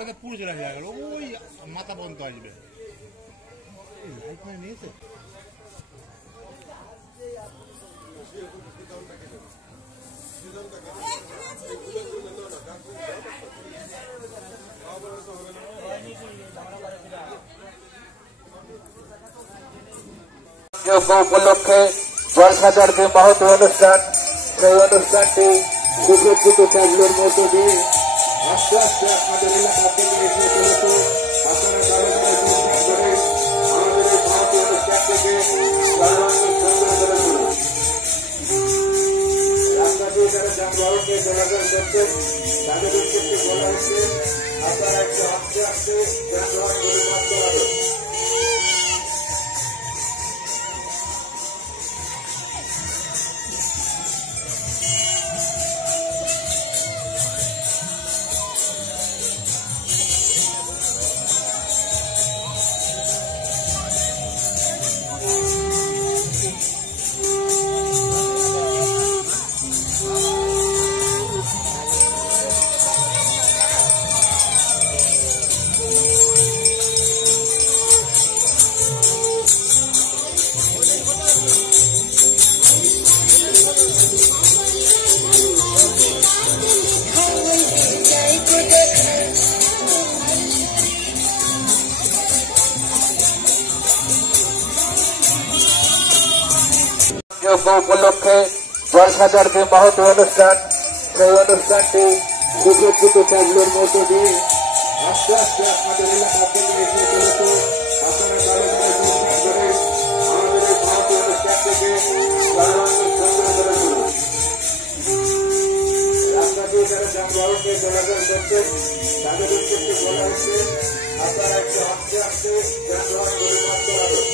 পথে পুরো চলে আসবে ওই মাথা পর্যন্ত আসবে লাইট মানে নিয়েছে উপলক্ষে জলসাগর যে মহৎ অনুষ্ঠান সেই অনুষ্ঠানটি সুসজ্জিত ট্যাবলোর মধ্য দিয়ে আস্তে আস্তে আপনাদের এলাকা থেকে এসে চলেছে। আপনারা তাদের অনুষ্ঠান করে আমাদের এই মহৎ অনুষ্ঠান থেকে সর্বাঙ্গীন সুন্দর করে তুলুন। রাস্তা দিয়ে যারা যানবাহনকে চলাচল করছেন তাদের উদ্দেশ্যে বলা হচ্ছে আপনারা একটু আস্তে আস্তে যানবাহন পরিমাপ করাবেন। উপলক্ষে জলসাগর যে মহৎ অনুষ্ঠান সেই অনুষ্ঠানটি সুসজ্জিত ট্যাবলোর মধ্য দিয়ে আস্তে আস্তে আপনাদের এলাকা থেকে এসে চলেছে। আপনারা তাদের অনুষ্ঠান করে আমাদের এই মহৎ অনুষ্ঠান থেকে সর্বাঙ্গীন সুন্দর করে তুলুন। রাস্তা দিয়ে যারা যানবাহনকে চলাচল করছেন তাদের উদ্দেশ্যে বলা হচ্ছে আপনারা একটু আস্তে আস্তে যানবাহন পরিমাপ করাবেন।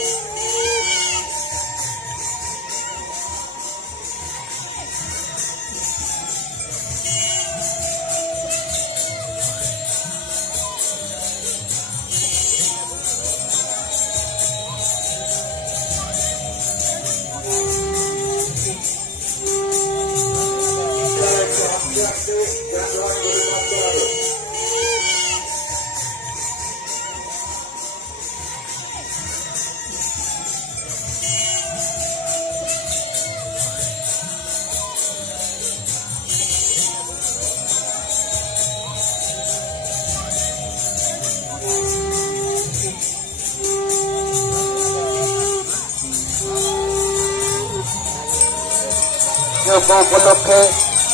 উপলক্ষে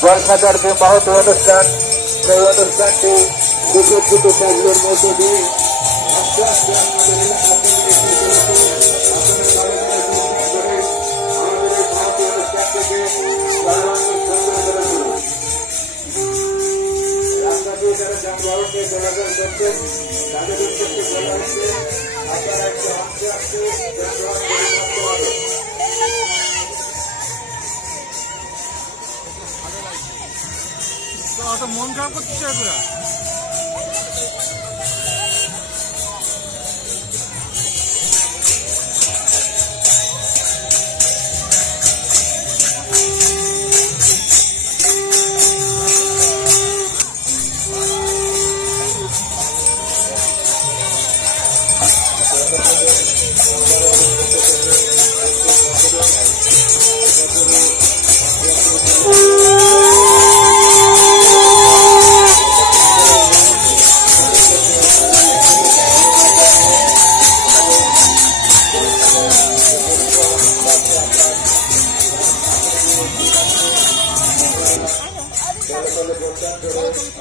জলসাগর যে মহৎ অনুষ্ঠান সেই অনুষ্ঠানটি সুসজ্জিত ট্যাবলোর মধ্য দিয়ে আস্তে আস্তে আপনাদের এলাকা থেকে এসে চলেছে। আপনারা তাদের অনুষ্ঠান করে আমাদের এই মহৎ অনুষ্ঠান থেকে সর্বাঙ্গীন সুন্দর করে তুলুন। রাস্তা দিয়ে যারা যানবাহনকে চলাচল করছেন তাদের উদ্দেশ্যে বলা হচ্ছে আপনারা একটু আস্তে আস্তে যানবাহন পরিমাপ করাবেন। অত মন খারাপ করতেছে এগুলা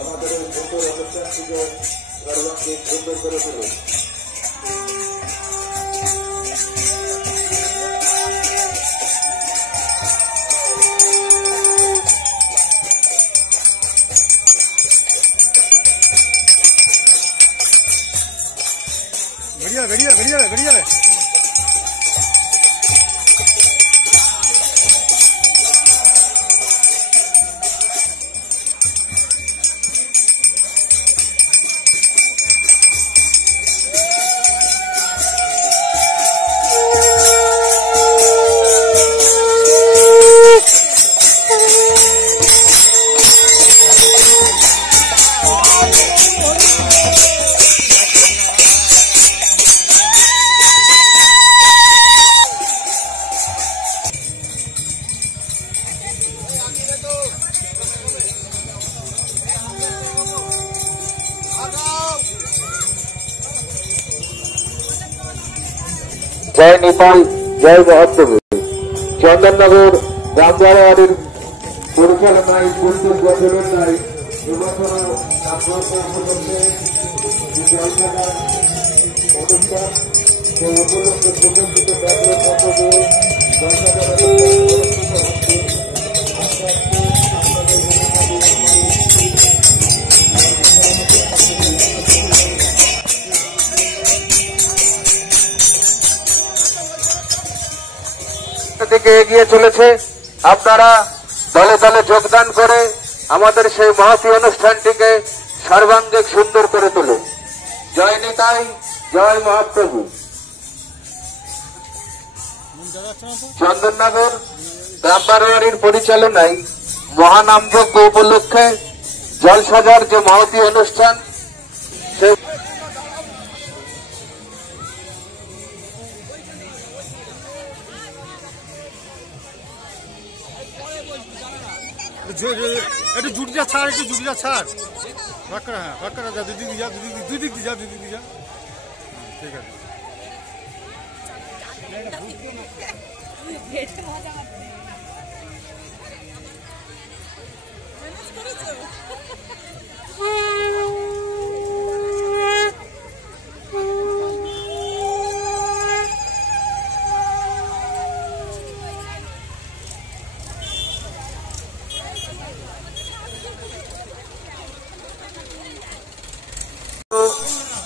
আমাদের এই সুন্দর অনুষ্ঠানটিকে সর্বাঙ্গীন সুন্দর করে তুলুন। বেরিয়ে বেরিয়ে বেরিয়ে বেরিয়ে জয় নিপাল, জয় মহাপ্রভু। চন্দননগর রামবাড়ির পরিচালনায় পরিচয় গঠনের নাই এবছর অনুষ্ঠান সেই উপলক্ষে প্রকল্পিত ব্যাপারের মধ্য দিয়ে দিকে এগিয়ে চলেছে। আপনারা দলে দলে যোগদান করে আমাদের সেই মহতী অনুষ্ঠানটিকে সর্বাঙ্গীন সুন্দর করে তুলুন। জয় নিতাই, জয় মহাপ্রভু। চন্দননগর গ্রামবাড়ির পরিচালনায় মহানামযজ্ঞ উপলক্ষে জলসাজার যে মহতী অনুষ্ঠান, সে একটু জুটিটা ছাড়, একটু জুটিটা ছাড়। বাক্কারা, হ্যাঁ বাক্কারা যা, দুই দিক যা, দুই দিক যা, দুই দিক যা। ঠিক আছে।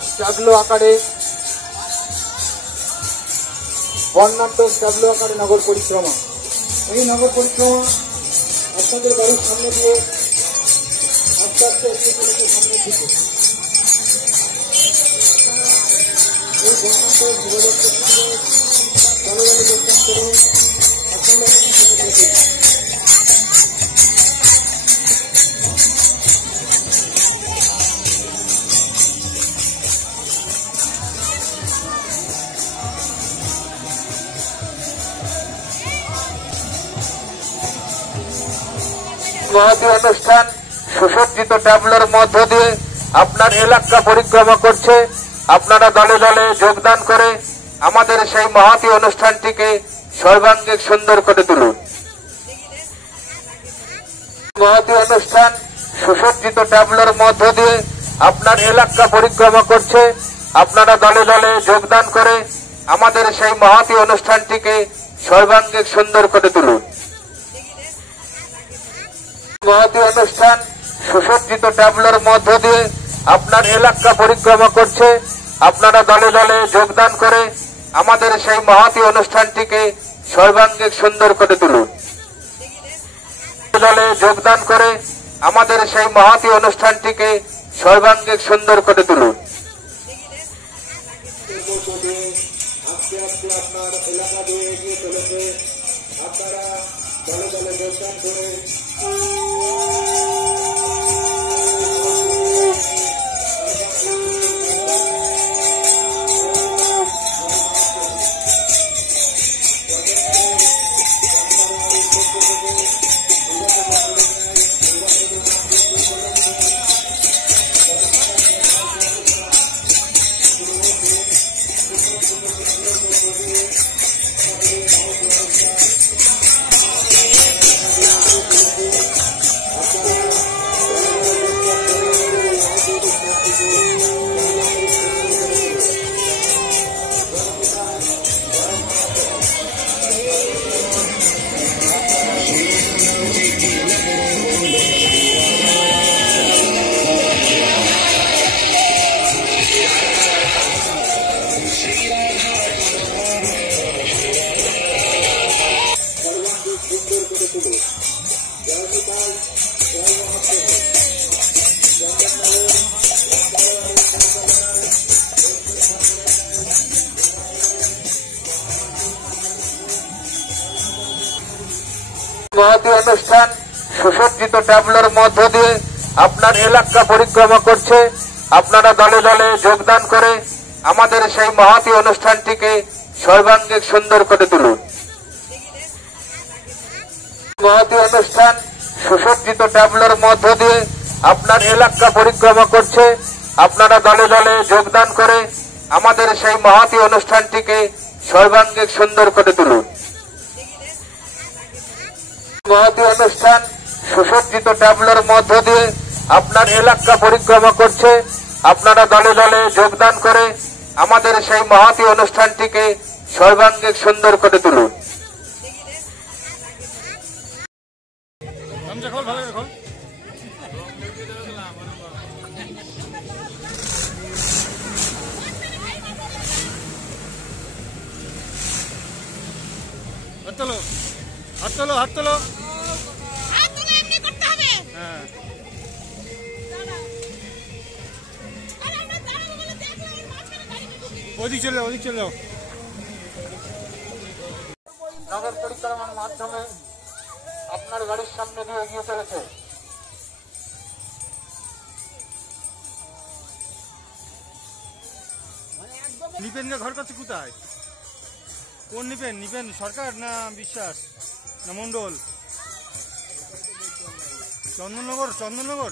স্ট্যাবলো আকারে বর্ণাঢ্য স্ট্যাবলো আকারে নগর পরিক্রমা। এই নগর পরিক্রমা আপনাদের বাড়ির সামনে দিয়ে আস্তে আস্তে এগিয়ে চলেছে সামনের দিকে। এই বর্ণাঢ্য যোগাযোগ দলে দলে যোগদান করুন। মহতী অনুষ্ঠান সুসজ্জিত ট্যাবলোর মধ্য দিয়ে আপনার এলাকা পরিক্রমা করছে। আপনারা দলে দলে যোগদান করে আমাদের সেই মহতী অনুষ্ঠানটিকে সর্বাঙ্গীন সুন্দর করে তুলুন। মহতী অনুষ্ঠান সুসজ্জিত ট্যাবলোর মধ্য দিয়ে আপনার এলাকা পরিক্রমা করছে। আপনারা দলে দলে যোগদান করে আমাদের সেই মহতী অনুষ্ঠানটিকে সর্বাঙ্গীন সুন্দর করে তুলুন। মহতী অনুষ্ঠান সুসজ্জিত ট্যাবলোর মধ্য দিয়ে আপনার এলাকা পরিক্রমা করছে। আপনারা দলে দলে যোগদান করে আমাদের সেই মহতী অনুষ্ঠানটিকে সর্বাঙ্গীন সুন্দর করে তুলুন। দলে যোগদান করে আমাদের সেই মহতী অনুষ্ঠানটিকে সর্বাঙ্গীন সুন্দর করে তুলুন। আস্তে আস্তে আপনার এলাকা দিয়ে এগিয়ে চলেছে। আপনারা দলে দলে যোগদান করে মহতী অনুষ্ঠান সুসজ্জিত ট্যাবলোর মধ্য দিয়ে আপনার এলাকা পরিক্রমা করছে। আপনারা দলে দলে যোগদান করে আমাদের সেই মহতী অনুষ্ঠানটিকে সর্বাঙ্গীন সুন্দর করে তুলুন। মহতী অনুষ্ঠান সুসজ্জিত ট্যাবলোর মধ্য দিয়ে আপনার এলাকা পরিক্রমা করছে। আপনারা দলে দলে যোগদান করে আমাদের সেই মহতী অনুষ্ঠানটিকে সর্বাঙ্গীন সুন্দর করে তুলুন। মহতি অনুষ্ঠান সুসজ্জিত ট্যাবলোর মধ্য দিয়ে আপনার এলাকা পরিক্রমা করছে। আপনারা দলে দলে যোগদান করে আমাদের সেই মহতি অনুষ্ঠানটিকে সর্বাঙ্গীন সুন্দর করে তুলুন। হাত তোলো, হাত তোলো, হাত তোলো। এমনি করতে হবে। হ্যাঁ, ওদিক চলে যাও, ওদিক চলে যাও। নগর পরিক্রমার মাধ্যমে আপনার গাড়ির সামনে দিয়ে এগিয়ে চলেছে। নিপেনকে ঘর করছে কোথায়? কোন নিপেন? নিপেন সরকার না বিশ্বাস না মন্ডল? চন্দননগর, চন্দননগর,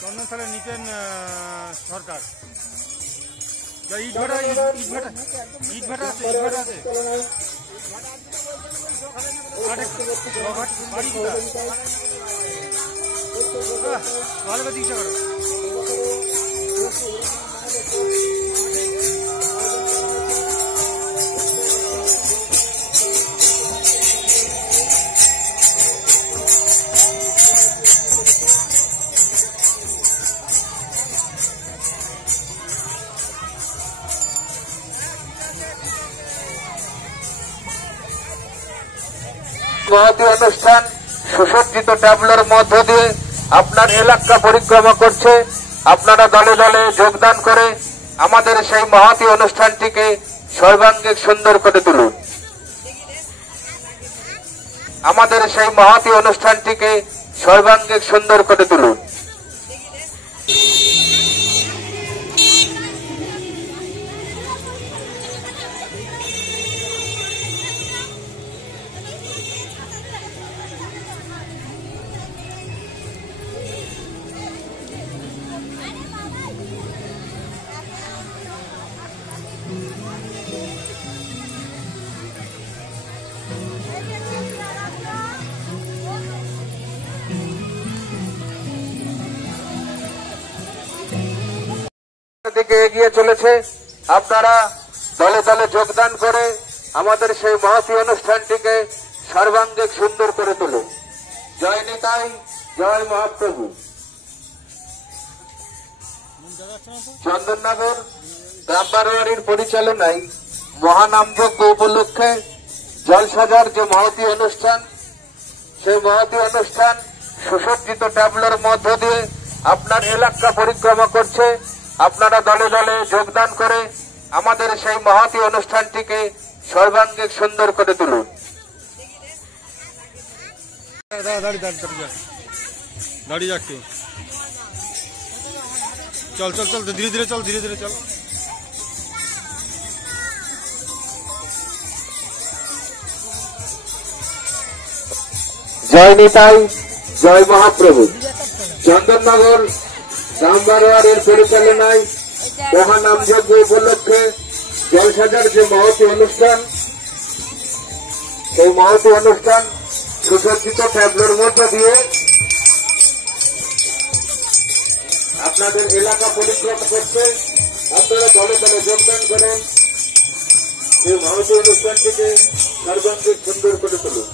চন্দন তাহলে নিপেন সরকার। ইট ভাটা, ইট ভাটা, ইট ভাটা আছে, ইট ভাটা আছে। বাড়ি কোথায়? ভালো করে চিকিৎসা করো। মহতি অনুষ্ঠান সুসজ্জিত ট্যাবলোর মধ্য দিয়ে আপনার এলাকা পরিক্রমা করছে। আপনারা দলে দলে যোগদান করে আমাদের সেই মহতি অনুষ্ঠানটিকে সর্বাঙ্গীন সুন্দর করে তুলুন। আমাদের সেই মহতি অনুষ্ঠানটিকে সর্বাঙ্গীন সুন্দর করে তুলুন। দিকে এগিয়ে চলেছে। আপনারা দলে দলে যোগদান করে আমাদের সেই মহতি অনুষ্ঠানটিকে সর্বাঙ্গীন সুন্দর করে তুলুন। জয় নিতাই, জয় মহাপ্রভু। চন্দননগর গ্রাম বারোয়ারির পরিচালনায় মহানামযজ্ঞ উপলক্ষে জলসাজার যে মহতি অনুষ্ঠান, সেই মহতি অনুষ্ঠান সুসজ্জিত ট্যাবলোর মধ্য দিয়ে আপনার এলাকা পরিক্রমা করছে। আপনারা দলে দলে যোগদান করে আমাদের সেই মহতি অনুষ্ঠানটিকে সর্বাঙ্গীন সুন্দর করে তুলুন। দাঁড়িয়ে যাচ্ছে। চল চল চল, ধীরে ধীরে চল, ধীরে ধীরে চল। জয় নিতাই, জয় মহাপ্রভু। চন্দননগর গ্রাম বারোয়ারির পরিচালনায় মহানামযজ্ঞ উপলক্ষে জলসাজার যে মহতি অনুষ্ঠান, সেই মহতি অনুষ্ঠান সুসজ্জিত ট্যাবলোর মধ্য দিয়ে আপনাদের এলাকা পরিক্রমা করছে। আপনারা দলে দলে যোগদান করেন এই মহতি অনুষ্ঠানটিকে সর্বাঙ্গীন সুন্দর করে তুলুন।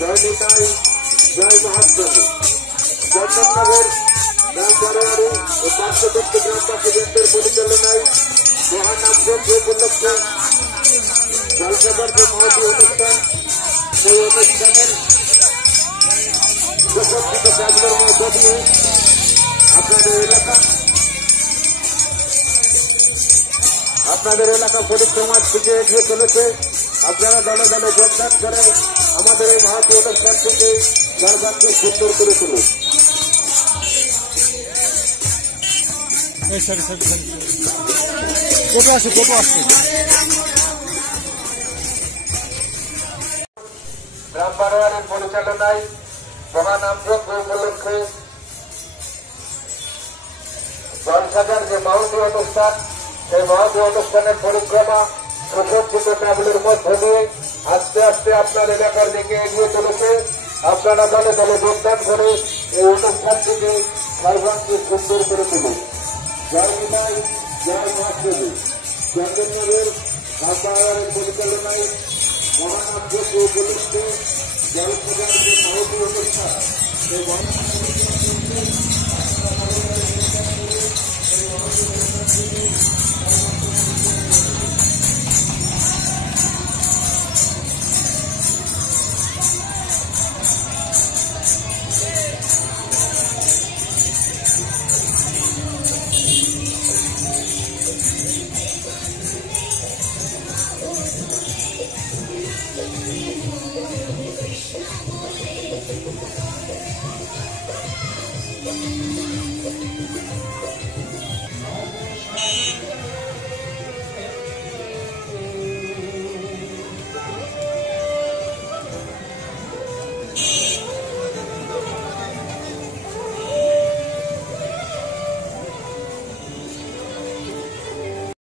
জয় নিতাই, জয় মহাপ্রভু। চন্দননগর গ্রাম বারোয়ারি ও পার্শ্ববর্তী গ্রামবাসীদের পরিচালনায় মহানামযজ্ঞ উপলক্ষে জলসাজার যে মহতি অনুষ্ঠান, সেই অনুষ্ঠানের সুসজ্জিত ট্যাবলোর মধ্য দিয়ে আপনাদের এলাকা পরিক্রমার দিকে এগিয়ে চলেছে। আপনারা দলে দলে যোগদান করে আমাদের এই মহতি অনুষ্ঠানটিকে সর্বাঙ্গীন সুন্দর করে তুলুন। এই সরি টোটো আসছে গ্রাম বারোয়ারের পরিচালনায় মহানামযজ্ঞ উপলক্ষে জলসাজার যে মহতী অনুষ্ঠান, সেই মহতী অনুষ্ঠানের পরিক্রমা সুসজ্জিত ট্যাবলের মধ্য দিয়ে আস্তে আস্তে আপনার এলাকার দিকে এগিয়ে চলেছে। আপনারা দলে দলে যোগদান করে এই অনুষ্ঠানটিকে সর্বাঙ্গীন সুন্দর করে তুলুন। জয় বিদায়, জয় মহাপ্রভু। চন্দননগর গ্রামবারোয়ারের পরিচালনায় মহানামযজ্ঞ উপলক্ষে জলসাজার যে মহতী অনুষ্ঠান, সেই মহতী